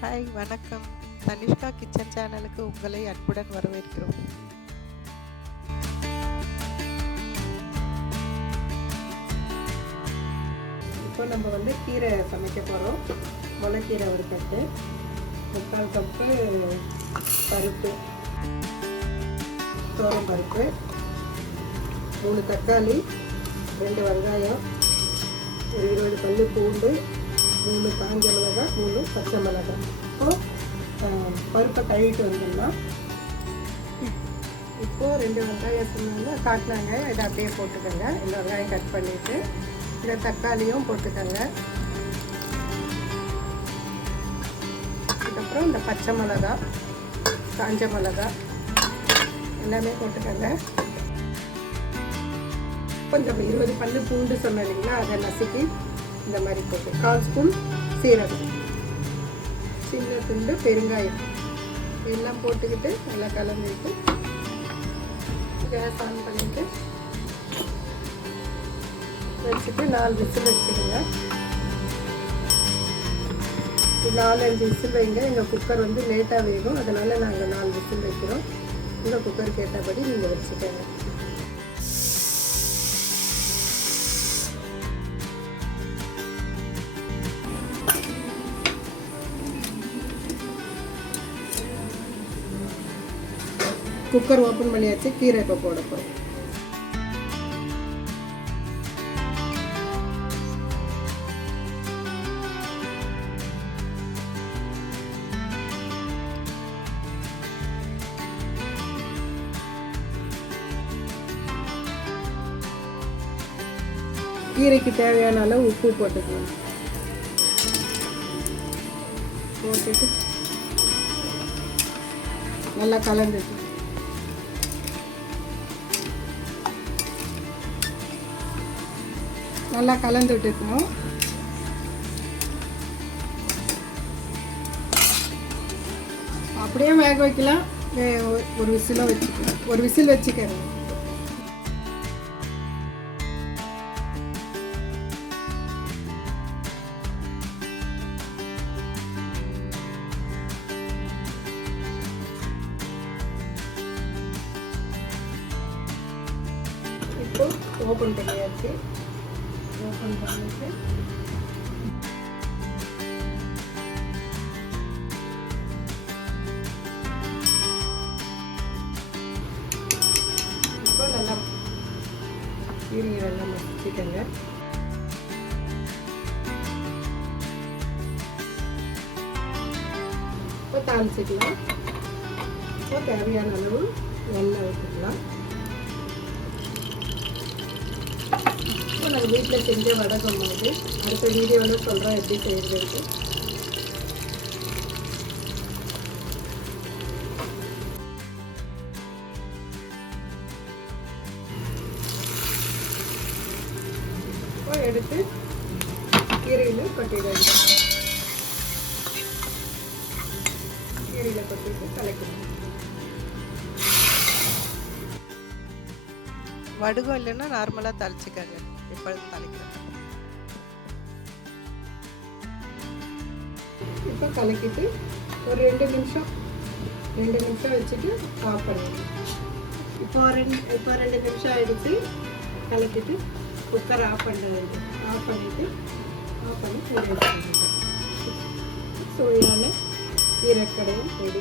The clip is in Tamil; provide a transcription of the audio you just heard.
ஹாய் வணக்கம். தனிஷ்கா கிச்சன் சேனலுக்கு உங்களை அன்புடன் வரவேற்கிறோம். இப்போ நம்ம வந்து கீரை சமைக்க போகிறோம் முளைக்கீரை ஒரு கட்டு முக்கால் கப்பு பருப்பு தோரம் பருப்பு மூணு தக்காளி ரெண்டு வெங்காயம் ஒரு இருபது பல்லு பூண்டு மூணு காஞ்ச மிளகாய் மூணு பச்சை மிளகாய் இப்போ பருப்பை கழுவிட்டு வந்துடலாம். இப்போது ரெண்டு வெங்காயம் சொன்னாங்க காட்டினாங்க இதை அப்படியே போட்டுக்கோங்க. இந்த வெங்காயம் கட் பண்ணிவிட்டு இந்த தக்காளியும் போட்டுக்கோங்க. அதுக்கப்புறம் இந்த பச்சை மிளகா காஞ்ச மிளகா எல்லாமே போட்டுக்கோங்க. கொஞ்சம் இருபது பல்லு பூண்டு சொன்னீங்களா இல்லைங்களா? அதை நசுக்கி இந்த மாதிரி போட்டு கால் ஸ்பூன் சீரகம். சின்ன துண்டு பெருங்காயம். எல்லாம் போட்டுக்கிட்டு நல்லா கலந்துட்டு கேஸ் ஆன் பண்ணிவிட்டு வச்சுட்டு நாலு விசில் வச்சுக்கோங்க நாலஞ்சு விசில் வைங்க. எங்கள் குக்கர் வந்து லேட்டாக வேகும். அதனால் நாங்கள் நாலு விசில் வைக்கிறோம். உங்கள் குக்கருக்கு ஏற்றபடி நீங்கள் வச்சுக்கோங்க. குக்கர் ஓப்பன் பண்ணியாச்சு கீரை இப்போ போட போகிறோம் கீரைக்கு தேவையான அளவு உப்பு போட்டுக்கலாம். போட்டுட்டு நல்லா கலந்துட்டு. நல்லா கலந்து விட்டுக்கணும். அப்படியே வேக வைக்கலாம். ஒரு விசிலோ வச்சுக்கலாம். ஒரு விசில் வச்சுக்கிறேன் இப்போ ஓப்பன் பண்ணியாச்சு. ஓப்பன் இப்போ நல்லா கீரையை நல்லா மசிச்சுக்கோங்க இப்போ தாளிச்சிக்கலாம். இப்போ தேவையான அளவு எண்ணெய் ஊற்றிக்கலாம். இப்போ நாங்கள் வீட்டில் செஞ்ச வடகம் போது அடுத்த வீடியோவில் சொல்கிறோம் எப்படி செய்கிறது எடுத்து கீரையில் கொட்டிடுங்க கீரையில் கொட்டிட்டு கலக்கணும் வடுகம் இல்லைன்னா நார்மலாக தழிச்சிக்காங்க. எப்பொழுது தாளிக்கிறோம் இப்போ கலக்கிட்டு ஒரு ரெண்டு நிமிஷம் ரெண்டு நிமிஷம் வச்சுட்டு ஆஃப் பண்ணிடணும் இப்போ ரெண்டு இப்போ ரெண்டு நிமிஷம் ஆயிடுச்சு கலக்கிட்டு குக்கர் ஆஃப் பண்ணுறது ஆஃப் பண்ணிவிட்டு ஆஃப் பண்ணி கீரை வச்சுக்கணும் சுவையான கீரைக்கடையும் ரெடி